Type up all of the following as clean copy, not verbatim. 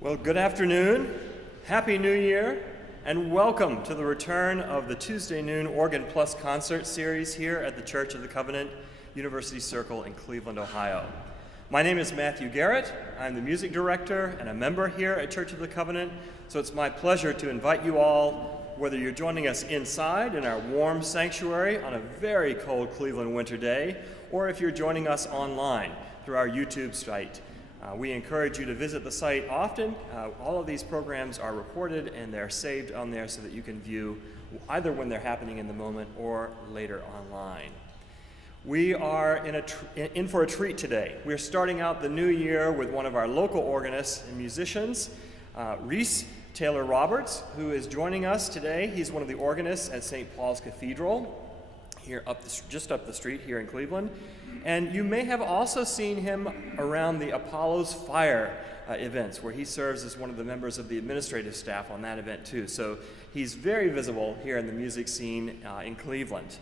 Well, good afternoon, Happy New Year, and welcome to the return of the Tuesday noon Organ Plus concert series here at the Church of the Covenant, University Circle in Cleveland, Ohio. My name is Matthew Garrett. I'm the music director and a member here at Church of the Covenant, so it's my pleasure to invite you all, whether you're joining us inside in our warm sanctuary on a very cold Cleveland winter day, or if you're joining us online through our YouTube site. We encourage you to visit the site often. All of these programs are recorded and they're saved on there so that you can view either when they're happening in the moment or later online. We are in for a treat today. We're starting out the new year with one of our local organists and musicians, Rees Taylor Roberts, who is joining us today. He's one of the organists at St. Paul's Cathedral, here just up the street here in Cleveland. And you may have also seen him around the Apollo's Fire events, where he serves as one of the members of the administrative staff on that event too. So he's very visible here in the music scene in Cleveland.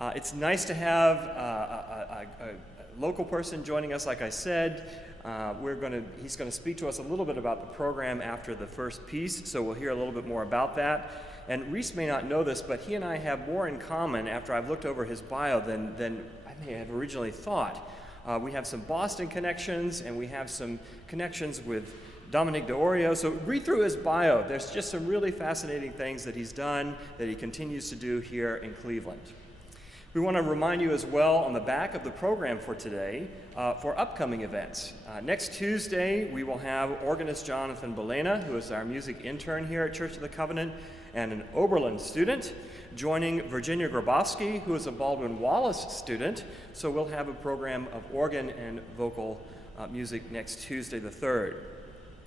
It's nice to have a local person joining us, like I said. He's going to speak to us a little bit about the program after the first piece, so we'll hear a little bit more about that. And Rees may not know this, but he and I have more in common after I've looked over his bio than I may have originally thought. We have some Boston connections, and we have some connections with Dominic D'Orio. So read through his bio. There's just some really fascinating things that he's done, that he continues to do here in Cleveland. We want to remind you as well on the back of the program for today for upcoming events. Next Tuesday, we will have organist Jonathan Belena, who is our music intern here at Church of the Covenant, and an Oberlin student, joining Virginia Grabowski, who is a Baldwin Wallace student. So we'll have a program of organ and vocal music next Tuesday the 3rd.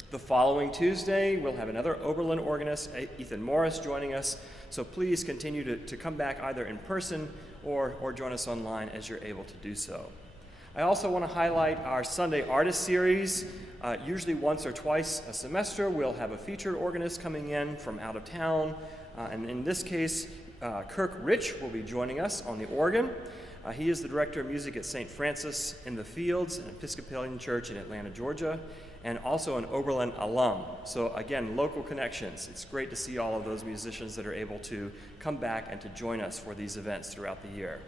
The following Tuesday, we'll have another Oberlin organist, Ethan Morris, joining us. So please continue to come back either in person or join us online as you're able to do so. I also want to highlight our Sunday Artist Series. Usually once or twice a semester, we'll have a featured organist coming in from out of town. And in this case, Kirk Rich will be joining us on the organ. He is the director of music at St. Francis in the Fields, an Episcopalian church in Atlanta, Georgia, and also an Oberlin alum. So again, local connections. It's great to see all of those musicians that are able to come back and to join us for these events throughout the year.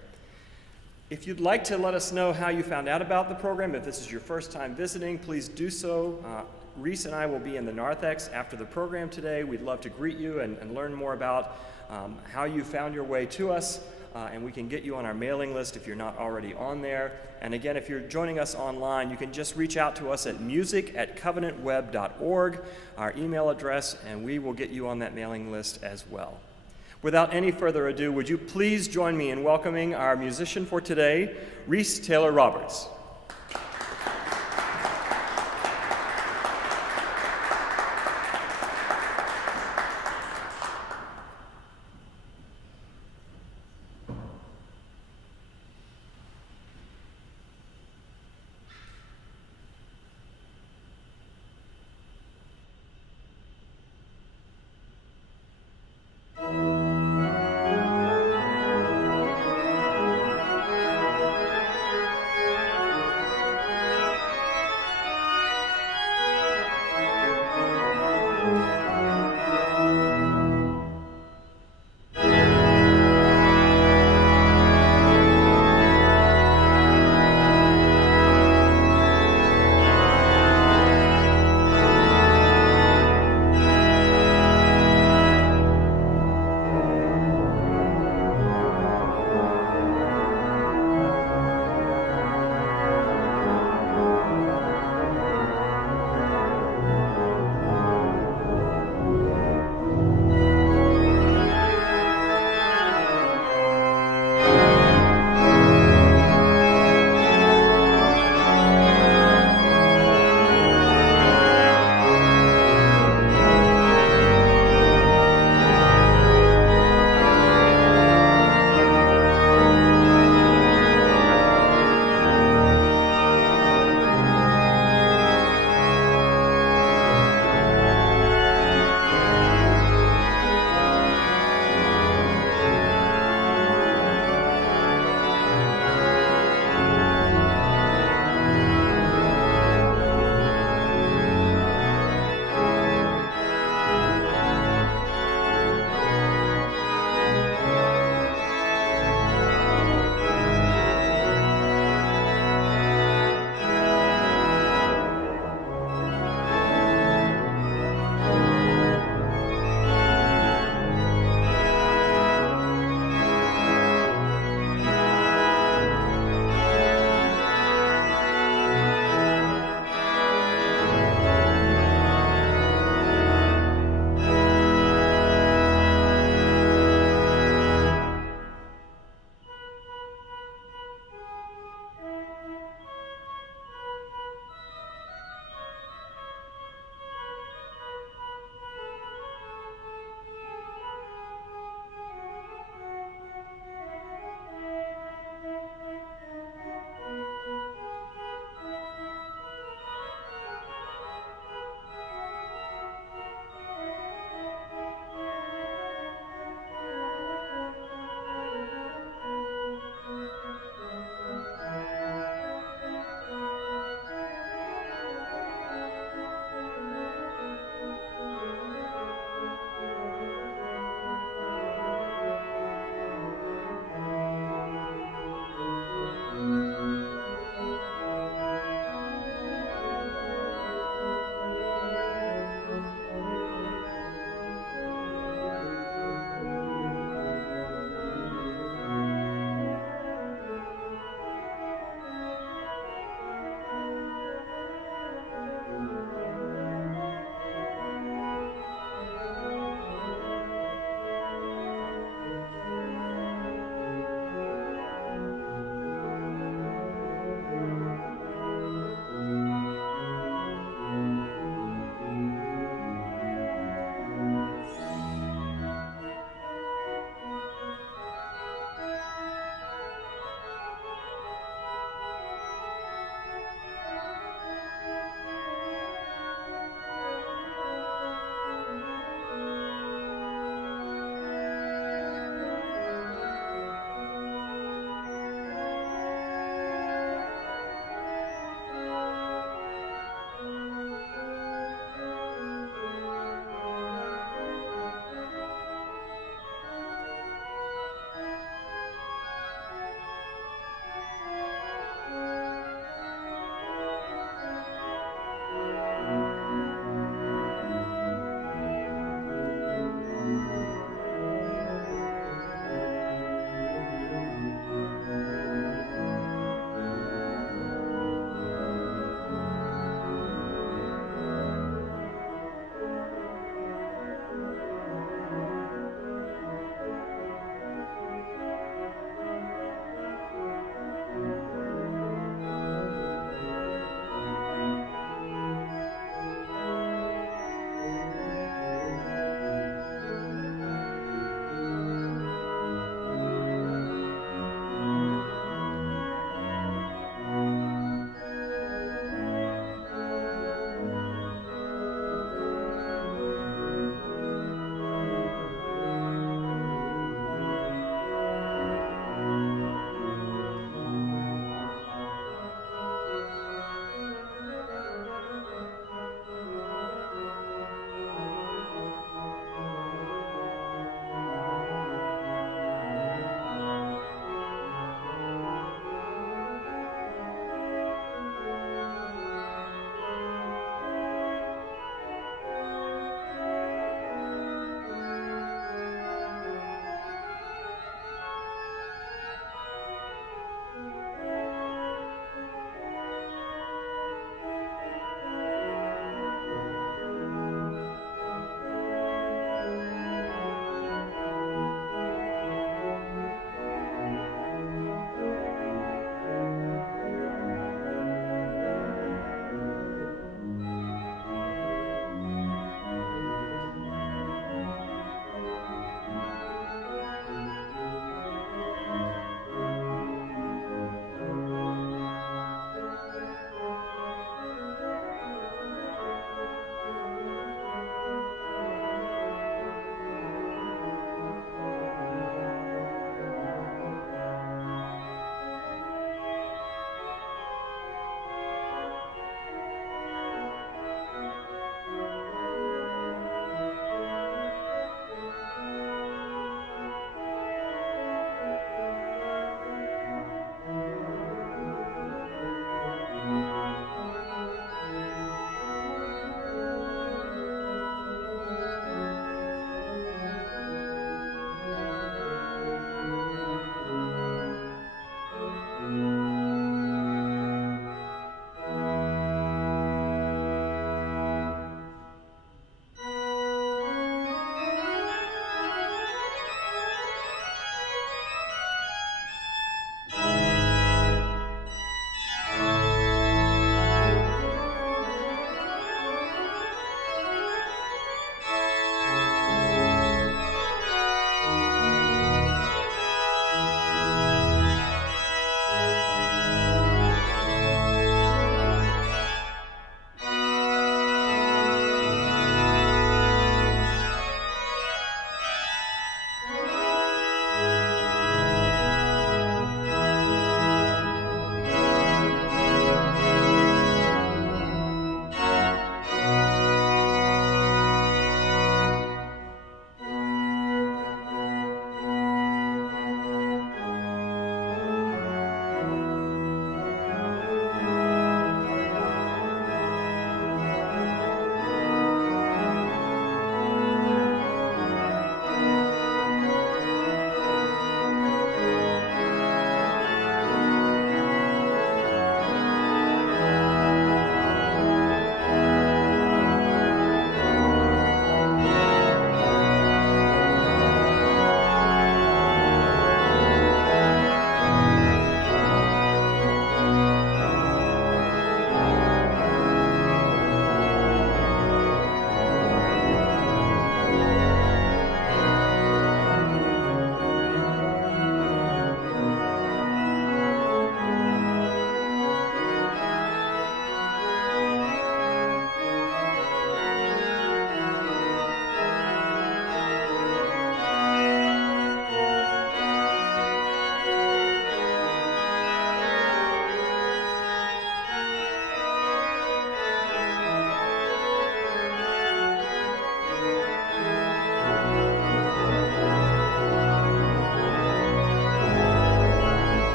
If you'd like to let us know how you found out about the program, if this is your first time visiting, please do so. Rees and I will be in the narthex after the program today. We'd love to greet you and learn more about how you found your way to us, and we can get you on our mailing list if you're not already on there. And again, if you're joining us online, you can just reach out to us at music@covenantweb.org, our email address, and we will get you on that mailing list as well. Without any further ado, would you please join me in welcoming our musician for today, Rees Taylor Roberts.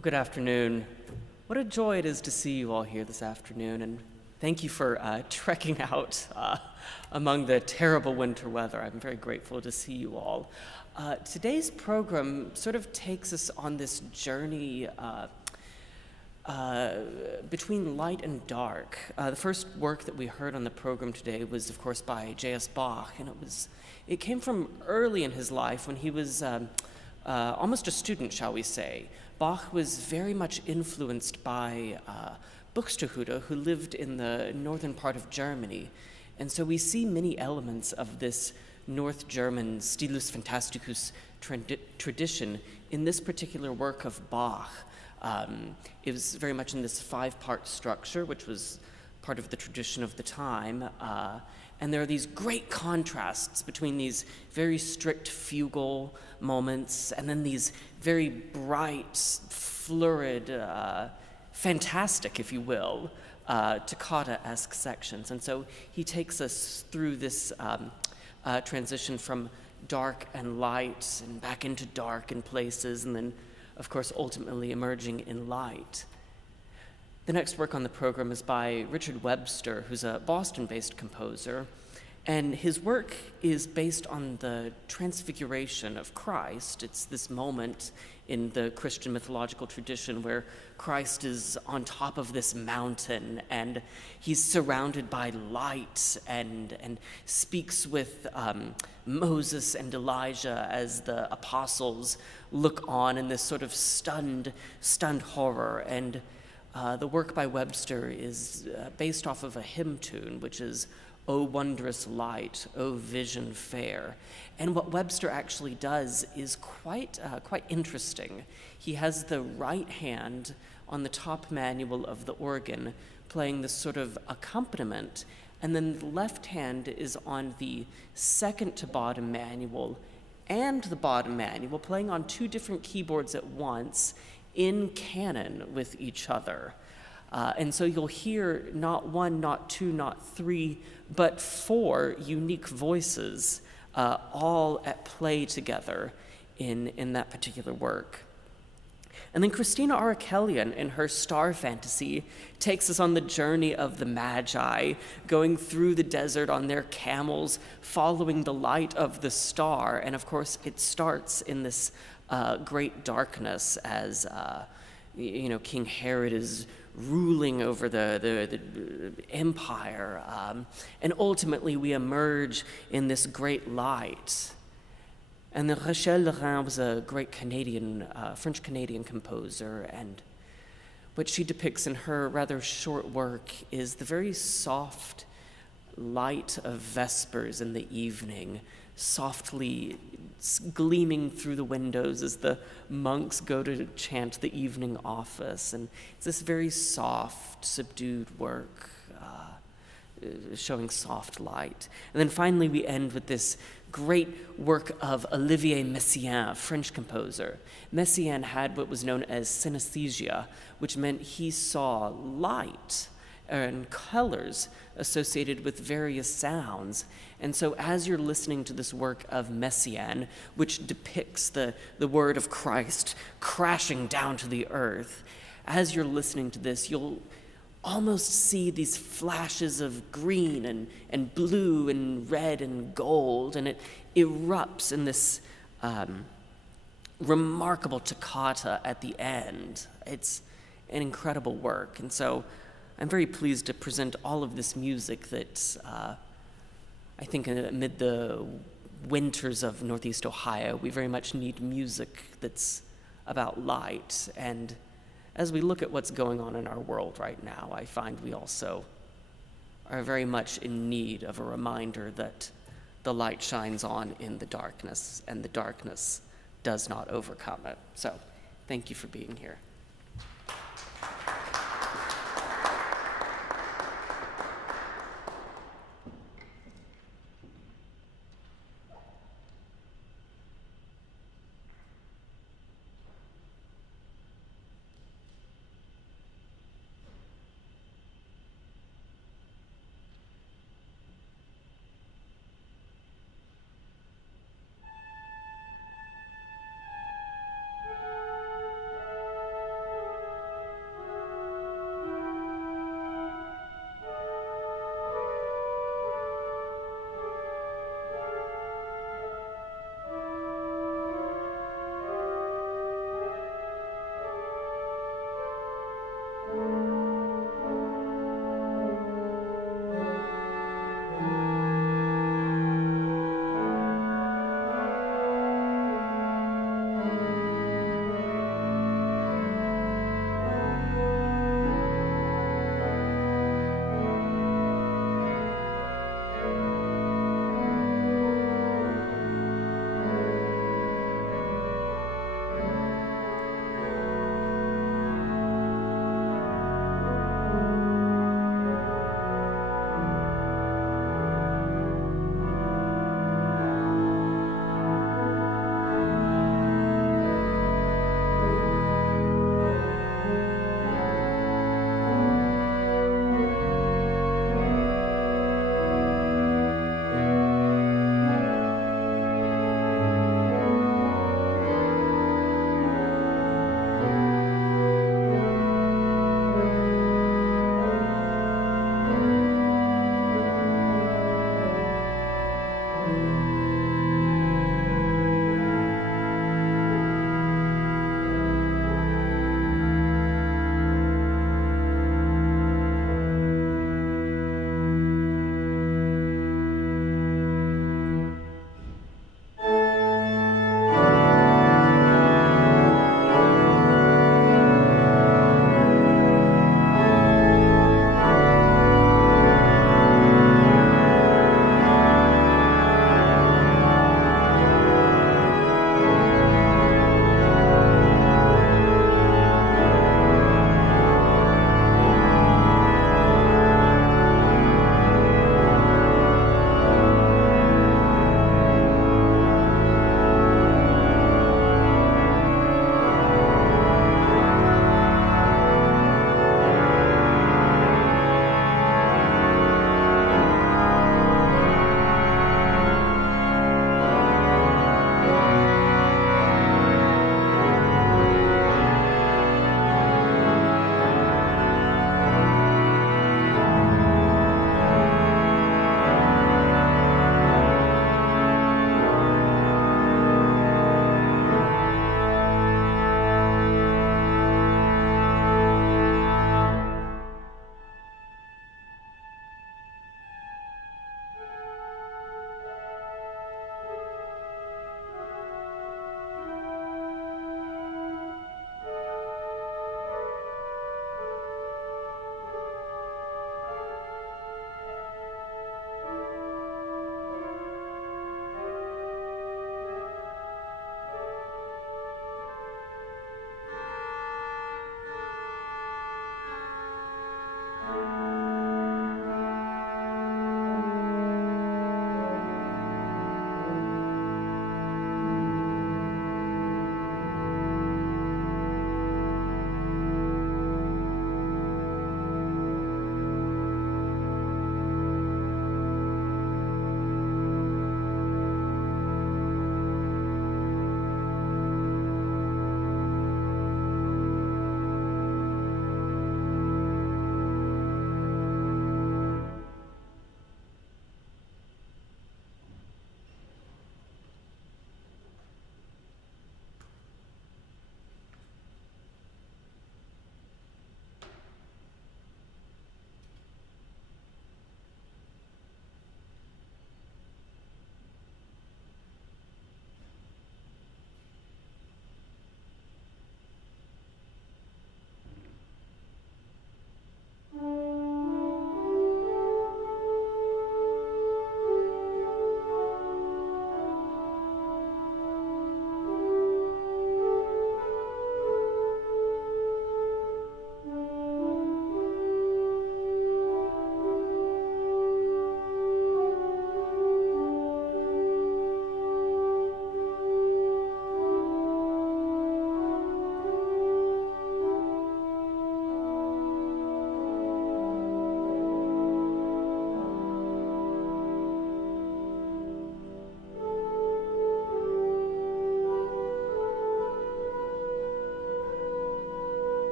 Well, good afternoon. What a joy it is to see you all here this afternoon, and thank you for trekking out among the terrible winter weather. I'm very grateful to see you all. Today's program sort of takes us on this journey between light and dark. The first work that we heard on the program today was, of course, by J.S. Bach, and it came from early in his life when he was almost a student, shall we say. Bach was very much influenced by Buxtehude, who lived in the northern part of Germany. And so we see many elements of this North German Stilus Fantasticus tradition in this particular work of Bach. It was very much in this 5-part structure, which was part of the tradition of the time. And there are these great contrasts between these very strict fugal moments and then these very bright, florid, fantastic, if you will, toccata-esque sections. And so he takes us through this transition from dark and light and back into dark in places, and then, of course, ultimately emerging in light. The next work on the program is by Richard Webster, who's a Boston-based composer, and his work is based on the Transfiguration of Christ. It's this moment in the Christian mythological tradition where Christ is on top of this mountain and he's surrounded by light and speaks with Moses and Elijah as the apostles look on in this sort of stunned horror. And the work by Webster is based off of a hymn tune, which is "O wondrous light, O vision fair." And what Webster actually does is quite interesting. He has the right hand on the top manual of the organ playing this sort of accompaniment, and then the left hand is on the second to bottom manual and the bottom manual, playing on 2 different keyboards at once in canon with each other. And so you'll hear not 1, not 2, not 3, but 4 unique voices all at play together in that particular work. And then Christina Arakelyan, in her Star Fantasy, takes us on the journey of the Magi, going through the desert on their camels, following the light of the star. And of course, it starts in this great darkness as King Herod is ruling over the empire. And ultimately, we emerge in this great light. And then Laurin was a great French-Canadian composer, and what she depicts in her rather short work is the very soft light of Vespers in the evening, softly gleaming through the windows as the monks go to chant the evening office. And it's this very soft, subdued work, showing soft light. And then finally we end with this great work of Olivier Messiaen, a French composer. Messiaen had what was known as synesthesia, which meant he saw light and colors associated with various sounds. And so as you're listening to this work of Messiaen, which depicts the word of Christ crashing down to the earth, as you're listening to this, you'll almost see these flashes of green and blue and red and gold, and it erupts in this remarkable toccata at the end. It's an incredible work. And so I'm very pleased to present all of this music that I think amid the winters of Northeast Ohio, we very much need music that's about light. And as we look at what's going on in our world right now, I find we also are very much in need of a reminder that the light shines on in the darkness, and the darkness does not overcome it. So, thank you for being here.